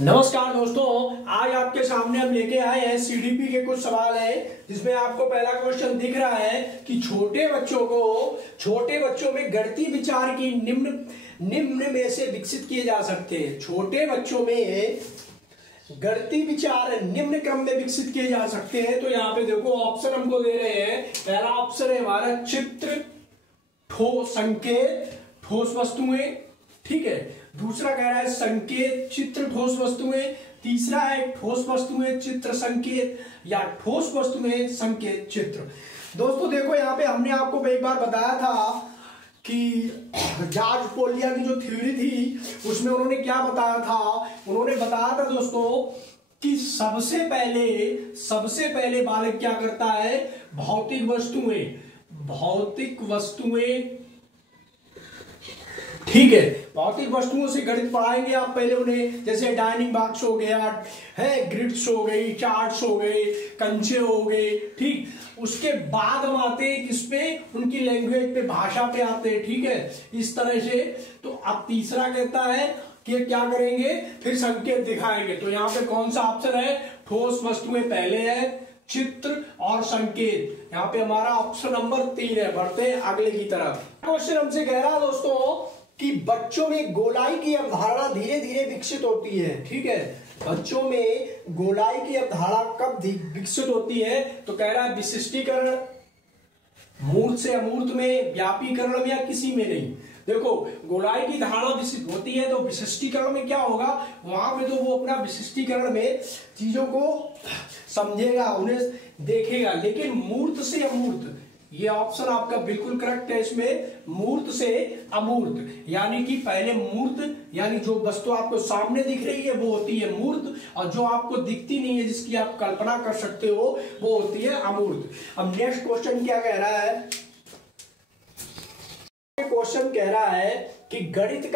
नमस्कार दोस्तों, आज आपके सामने हम लेके आए हैं सीडीपी के कुछ सवाल है, जिसमें आपको पहला क्वेश्चन दिख रहा है कि छोटे बच्चों में गणितीय विचार की निम्न में से विकसित किए जा सकते हैं। छोटे बच्चों में गणितीय विचार निम्न क्रम में विकसित किए जा सकते हैं। तो यहाँ पे देखो ऑप्शन हमको दे रहे हैं। पहला ऑप्शन है हमारा चित्र, ठोस संकेत, ठोस वस्तुएं, ठीक है। दूसरा कह रहा है संकेत, चित्र, ठोस वस्तुएं। तीसरा है ठोस वस्तुएं, चित्र, संकेत, या ठोस वस्तुएं, संकेत, चित्र। दोस्तों देखो, यहाँ पे हमने आपको एक बार बताया था कि जॉर्ज पोलिया की जो थ्योरी थी उसमें उन्होंने क्या बताया था। उन्होंने बताया था दोस्तों कि सबसे पहले बालक क्या करता है, भौतिक वस्तुएं, ठीक है, भौतिक वस्तुओं से गणित पढ़ाएंगे आप पहले उन्हें। जैसे डाइनिंग बॉक्स हो गया है, ग्रिड्स हो गई, चार्ट्स हो गए, कंचे हो गए, ठीक। उसके बाद हम आते हैं किस पे, उनकी लैंग्वेज पे, भाषा पे आते हैं, ठीक है, इस तरह से। तो अब तीसरा कहता है कि क्या करेंगे, फिर संकेत दिखाएंगे। तो यहाँ पे कौन सा ऑप्शन है, ठोस वस्तुएं पहले है, चित्र और संकेत। यहाँ पे हमारा ऑप्शन नंबर 3 है। बढ़ते हैं अगले की तरफ। क्वेश्चन हमसे कह रहा है दोस्तों कि बच्चों में गोलाई की अवधारणा धीरे धीरे विकसित होती है, ठीक है। बच्चों में गोलाई की अवधारणा कब विकसित होती है, तो कह रहा है विशिष्टीकरण, मूर्त से अमूर्त में, व्यापीकरण में, या किसी में नहीं। देखो, गोलाई की धारणा विकसित होती है तो विशिष्टीकरण में क्या होगा, वहां पे तो वो अपना विशिष्टीकरण में चीजों को समझेगा, उन्हें देखेगा। लेकिन मूर्त से अमूर्त, ये ऑप्शन आपका बिल्कुल करेक्ट है। इसमें मूर्त से अमूर्त, यानी कि पहले मूर्त, यानी जो वस्तु आपको सामने दिख रही है वो होती है मूर्त, और जो आपको दिखती नहीं है, जिसकी आप कल्पना कर सकते हो, वो होती है अमूर्त। अब नेक्स्ट क्वेश्चन क्या कह रहा है, क्वेश्चन कह रहा है कि गणित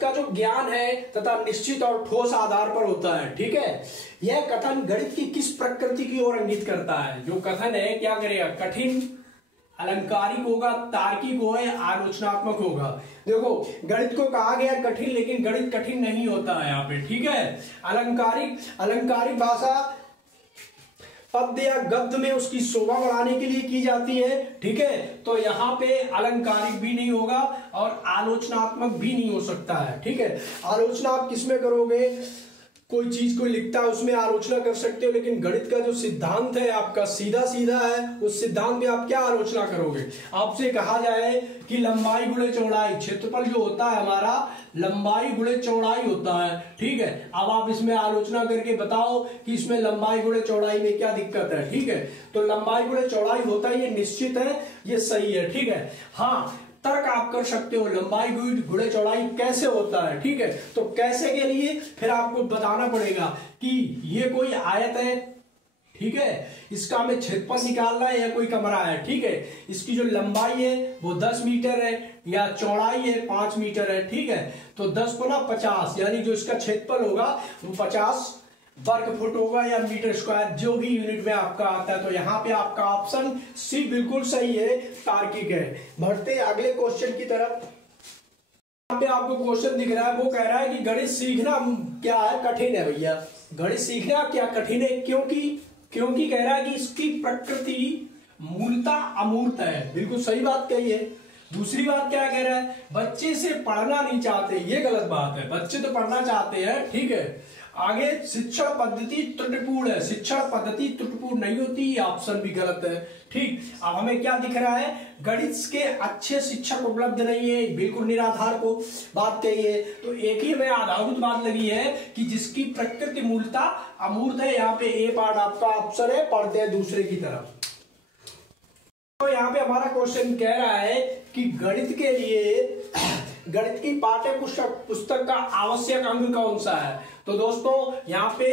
का जो ज्ञान है तथा निश्चित और ठोस आधार पर होता है, ठीक है। यह कथन गणित की किस प्रकृति की ओर इंगित करता है। जो कथन है क्या करेगा, कठिन, अलंकारिक होगा, तार्किक होगा, या आलोचनात्मक होगा। देखो, गणित को कहा गया कठिन, लेकिन गणित कठिन नहीं होता है यहाँ पे, ठीक है। अलंकारिक भाषा पद्य या गद्य में उसकी शोभा बढ़ाने के लिए की जाती है, ठीक है। तो यहाँ पे अलंकारिक भी नहीं होगा और आलोचनात्मक भी नहीं हो सकता है, ठीक है। आलोचना आप किसमें करोगे, कोई चीज को लिखता है उसमें आलोचना कर सकते हो, लेकिन गणित का जो सिद्धांत है आपका सीधा है, उस सिद्धांत में आप क्या आलोचना करोगे। आपसे कहा जाए कि लंबाई गुणे चौड़ाई, क्षेत्रफल जो होता है हमारा लंबाई गुणे चौड़ाई होता है, ठीक है। अब आप इसमें आलोचना करके बताओ कि इसमें लंबाई गुणे चौड़ाई में क्या दिक्कत है, ठीक है। तो लंबाई गुणे चौड़ाई होता है, ये निश्चित है, ये सही है, ठीक है। हाँ, तर्क आप कर सकते हो लंबाई गुणे चौड़ाई कैसे होता है, ठीक है। तो कैसे के लिए फिर आपको बताना पड़ेगा कि ये कोई आयत है, ठीक है, इसका हमें क्षेत्रफल निकालना है, या कोई कमरा है, ठीक है। इसकी जो लंबाई है वो 10 मीटर है, या चौड़ाई है 5 मीटर है, ठीक है। तो 10 गुना 50, यानी जो इसका क्षेत्रफल होगा वो 50 वर्ग फुट होगा, या मीटर स्क्वायर, जो भी यूनिट में आपका आता है। तो यहाँ पे आपका ऑप्शन सी बिल्कुल सही है, तार्किक है। बढ़ते अगले क्वेश्चन की तरफ। यहाँ पे आपको क्वेश्चन दिख रहा है, वो कह रहा है कि गणित सीखना क्या है, कठिन है भैया। गणित सीखना क्या कठिन है, क्योंकि कह रहा है कि इसकी प्रकृति मूलतः अमूर्त है। बिल्कुल सही बात कही है। दूसरी बात क्या कह रहा है, बच्चे से पढ़ना नहीं चाहते, ये गलत बात है। बच्चे तो पढ़ना चाहते हैं, ठीक है। आगे शिक्षण पद्धति त्रुटिपूर्ण है, शिक्षण पद्धति त्रुटिपूर्ण नहीं होती, ऑप्शन भी गलत है, ठीक। अब हमें क्या दिख रहा है, गणित के अच्छे शिक्षक उपलब्ध नहीं है, बिल्कुल निराधार को बात कही है। तो एक ही में आधारभूत बात लगी है कि जिसकी प्रकृति मूलतः अमूर्त है। यहाँ पे ए पार्ट आपका ऑप्शन है। पढ़ते हैं दूसरे की तरफ। तो यहाँ पे हमारा क्वेश्चन कह रहा है कि गणित के लिए गणित की पाठ्य पुस्तक का आवश्यक अंग कौन सा है। तो दोस्तों यहाँ पे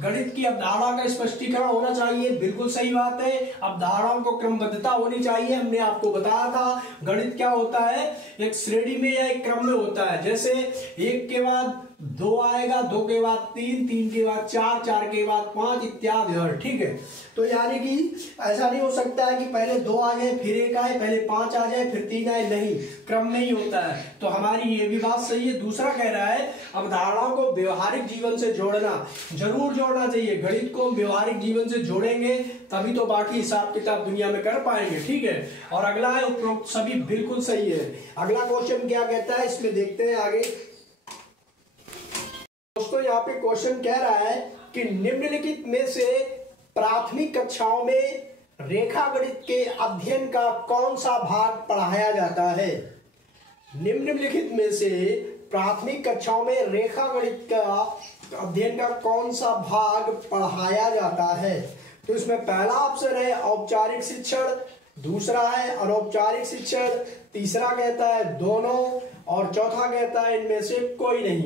गणित की अवधारणा का स्पष्टीकरण होना चाहिए, बिल्कुल सही बात है। अवधारणाओं को क्रमबद्धता होनी चाहिए। हमने आपको बताया था गणित क्या होता है, एक श्रेणी में या एक क्रम में होता है। जैसे एक के बाद दो आएगा, दो के बाद तीन, तीन के बाद चार, चार के बाद पांच इत्यादि और, ठीक है। तो यानी कि ऐसा नहीं हो सकता है कि पहले दो आ जाए फिर एक आए, पहले पांच आ जाए फिर तीन आए, नहीं, क्रम में ही होता है। तो हमारी ये भी बात सही है। दूसरा कह रहा है अवधारणाओं को व्यवहारिक जीवन से जोड़ना, जरूर जोड़ना चाहिए। गणित को व्यवहारिक जीवन से जोड़ेंगे तभी तो बाकी हिसाब किताब दुनिया में कर पाएंगे, ठीक है। और अगला है उपरोक्त सभी बिल्कुल सही है। अगला क्वेश्चन क्या कहता है इसमें देखते हैं आगे। दोस्तों यहाँ पे क्वेश्चन कह रहा है कि निम्नलिखित में से प्राथमिक कक्षाओं में रेखा गणित के अध्ययन का कौन सा भाग पढ़ाया जाता है। निम्नलिखित में से प्राथमिक कक्षाओं में रेखा गणित का अध्ययन का कौन सा भाग पढ़ाया जाता है। तो इसमें पहला ऑप्शन है औपचारिक शिक्षण, दूसरा है अनौपचारिक शिक्षण, तीसरा कहता है दोनों और चौथा कहता है इनमें से कोई नहीं,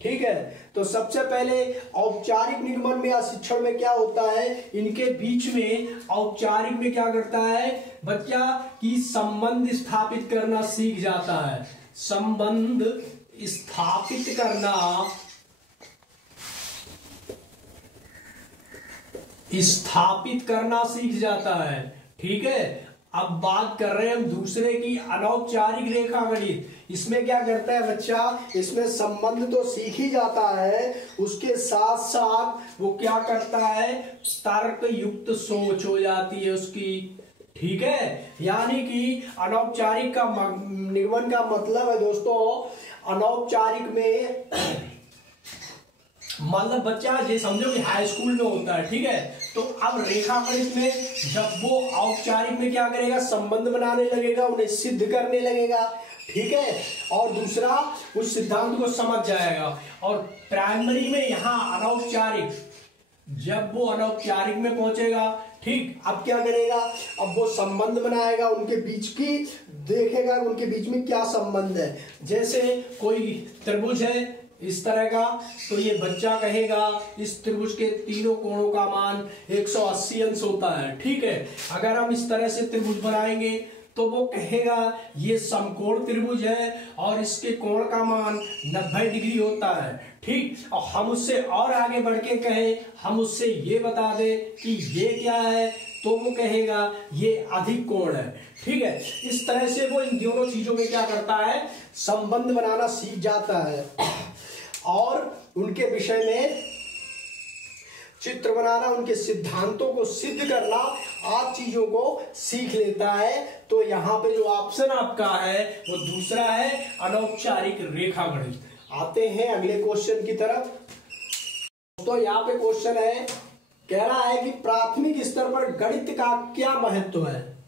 ठीक है। तो सबसे पहले औपचारिक निगमन में या शिक्षण में क्या होता है, इनके बीच में औपचारिक में क्या करता है बच्चा कि संबंध स्थापित करना सीख जाता है। संबंध स्थापित करना सीख जाता है, ठीक है। अब बात कर रहे हैं हम दूसरे की अनौपचारिक रेखा गणित। इसमें क्या करता है बच्चा, इसमें संबंध तो सीख ही जाता है, उसके साथ साथ वो क्या करता है, तर्क युक्त सोच हो जाती है उसकी, ठीक है। यानी कि अनौपचारिक का निगमन का मतलब है दोस्तों, अनौपचारिक में मतलब बच्चा ये समझो कि हाई स्कूल में होता है, ठीक है। तो अब रेखा गणित में जब वो औपचारिक में क्या करेगा, संबंध बनाने लगेगा, उन्हें सिद्ध करने लगेगा, ठीक है। और दूसरा उस सिद्धांत को समझ जाएगा। और प्राइमरी में यहाँ अनौपचारिक, जब वो अनौपचारिक में पहुंचेगा, ठीक, अब क्या करेगा, अब वो संबंध बनाएगा, उनके बीच की देखेगा उनके बीच में क्या संबंध है। जैसे कोई त्रिभुज है इस तरह का, तो ये बच्चा कहेगा इस त्रिभुज के तीनों कोणों का मान 180 अंश होता है, ठीक है। अगर हम इस तरह से त्रिभुज बनाएंगे तो वो कहेगा ये समकोण त्रिभुज है और इसके कोण का मान 90 डिग्री होता है, ठीक। और हम उससे और आगे बढ़ के कहें, हम उससे ये बता दें कि ये क्या है, तो वो कहेगा ये अधिक कोण है, ठीक है। इस तरह से वो इन दोनों चीजों में क्या करता है, संबंध बनाना सीख जाता है और उनके विषय में चित्र बनाना, उनके सिद्धांतों को सिद्ध करना, आप चीजों को सीख लेता है। तो यहाँ पे जो ऑप्शन आपका है वो दूसरा है अनौपचारिक रेखा गणित। आते हैं अगले क्वेश्चन की तरफ। तो यहाँ पे क्वेश्चन है, कह रहा है कि प्राथमिक स्तर पर गणित का क्या महत्व है।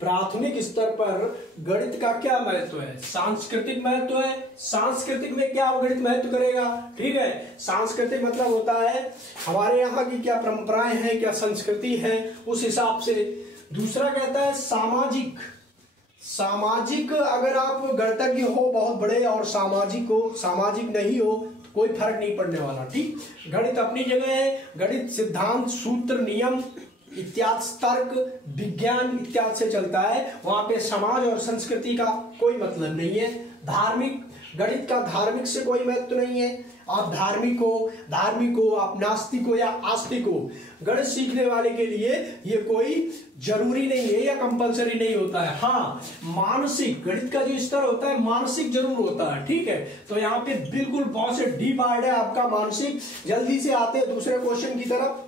प्राथमिक स्तर पर गणित का क्या महत्व है, सांस्कृतिक महत्व है। सांस्कृतिक में क्या गणित महत्व करेगा, ठीक है। सांस्कृतिक मतलब होता है हमारे यहाँ की क्या परंपराएं हैं, क्या संस्कृति है, उस हिसाब से। दूसरा कहता है सामाजिक। सामाजिक अगर आप गणितज्ञ हो बहुत बड़े और सामाजिक हो, सामाजिक नहीं हो तो कोई फर्क नहीं पड़ने वाला, ठीक। गणित अपनी जगह है, गणित सिद्धांत, सूत्र, नियम इत्यादि, तर्क, विज्ञान इत्यादि से चलता है। वहां पे समाज और संस्कृति का कोई मतलब नहीं है। धार्मिक, गणित का धार्मिक से कोई महत्व नहीं है। आप धार्मिक हो, आप नास्तिक हो या आस्तिक हो, गणित सीखने वाले के लिए ये कोई जरूरी नहीं है या कंपलसरी नहीं होता है। हाँ, मानसिक, गणित का जो स्तर होता है मानसिक जरूर होता है, ठीक है। तो यहाँ पे बिल्कुल बहुत से डीप पार्ट है आपका मानसिक। जल्दी से आते हैं दूसरे क्वेश्चन की तरफ।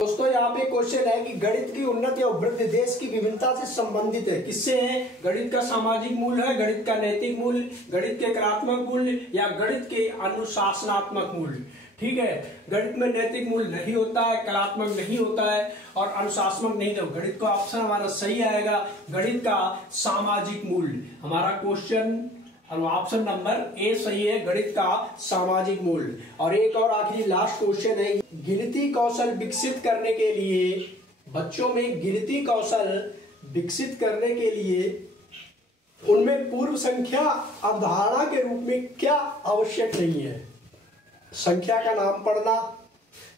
दोस्तों यहाँ पे क्वेश्चन है कि गणित की उन्नति और वृद्धि देश की विभिन्नता से संबंधित है। किससे है, गणित का सामाजिक मूल्य है, गणित का नैतिक मूल्य, गणित के कलात्मक मूल्य या गणित के अनुशासनात्मक मूल्य, ठीक है। गणित में नैतिक मूल्य नहीं होता है, कलात्मक नहीं होता है और अनुशासनात्मक नहीं। तो गणित का ऑप्शन हमारा सही आएगा, गणित का सामाजिक मूल्य। हमारा क्वेश्चन ऑप्शन नंबर ए सही है, गणित का सामाजिक मूल्य। और एक और आखिरी लास्ट क्वेश्चन है, गिनती कौशल विकसित करने के लिए, बच्चों में गिनती कौशल विकसित करने के लिए उनमें पूर्व संख्या अवधारणा के रूप में क्या आवश्यक नहीं है। संख्या का नाम पढ़ना,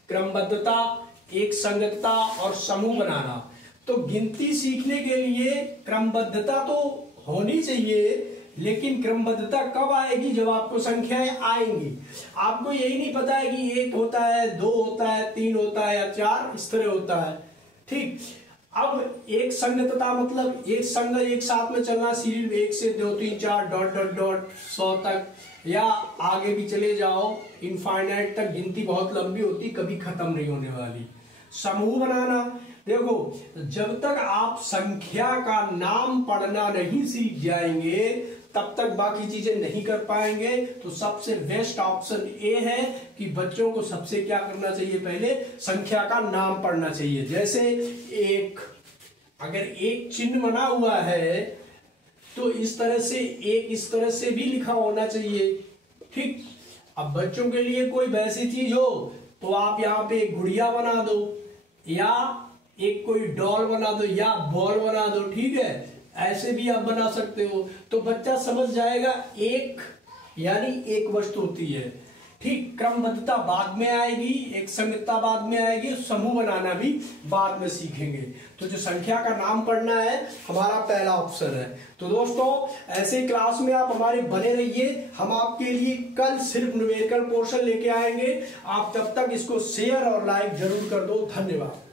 क्रमबद्धता, एक संगतता और समूह बनाना। तो गिनती सीखने के लिए क्रमबद्धता तो होनी चाहिए, लेकिन क्रमबद्धता कब आएगी? जब आपको संख्याएं आएंगी। आपको यही नहीं पता है कि 1 होता है, 2 होता है, 3 होता है या 4 इस तरह होता है। ठीक, अब एक संगतता मतलब एक संग एक साथ में चलना, सीरीज 1 से 2 3 4 डॉट डॉट डॉट 100 तक, या आगे भी चले जाओ इनफाइनाइट तक। गिनती बहुत लंबी होती, कभी खत्म नहीं होने वाली। समूह बनाना, देखो जब तक आप संख्या का नाम पढ़ना नहीं सीख जाएंगे तब तक बाकी चीजें नहीं कर पाएंगे। तो सबसे बेस्ट ऑप्शन ए है कि बच्चों को सबसे क्या करना चाहिए, पहले संख्या का नाम पढ़ना चाहिए। जैसे एक, अगर एक चिन्ह बना हुआ है तो इस तरह से एक इस तरह से भी लिखा होना चाहिए। ठीक, अब बच्चों के लिए कोई वैसी चीज हो तो आप यहाँ पे एक गुड़िया बना दो, या एक कोई डॉल बना दो, या बॉल बना दो। ठीक है, ऐसे भी आप बना सकते हो, तो बच्चा समझ जाएगा एक यानी एक वस्तु होती है। ठीक, क्रमबद्धता बाद में आएगी, एक संगतता बाद में आएगी, समूह बनाना भी बाद में सीखेंगे। तो जो संख्या का नाम पढ़ना है हमारा पहला ऑप्शन है। तो दोस्तों ऐसे क्लास में आप हमारे बने रहिए, हम आपके लिए कल सिर्फ न्यूमेरिकल पोर्शन लेके आएंगे। आप तब तक इसको शेयर और लाइक जरूर कर दो। धन्यवाद।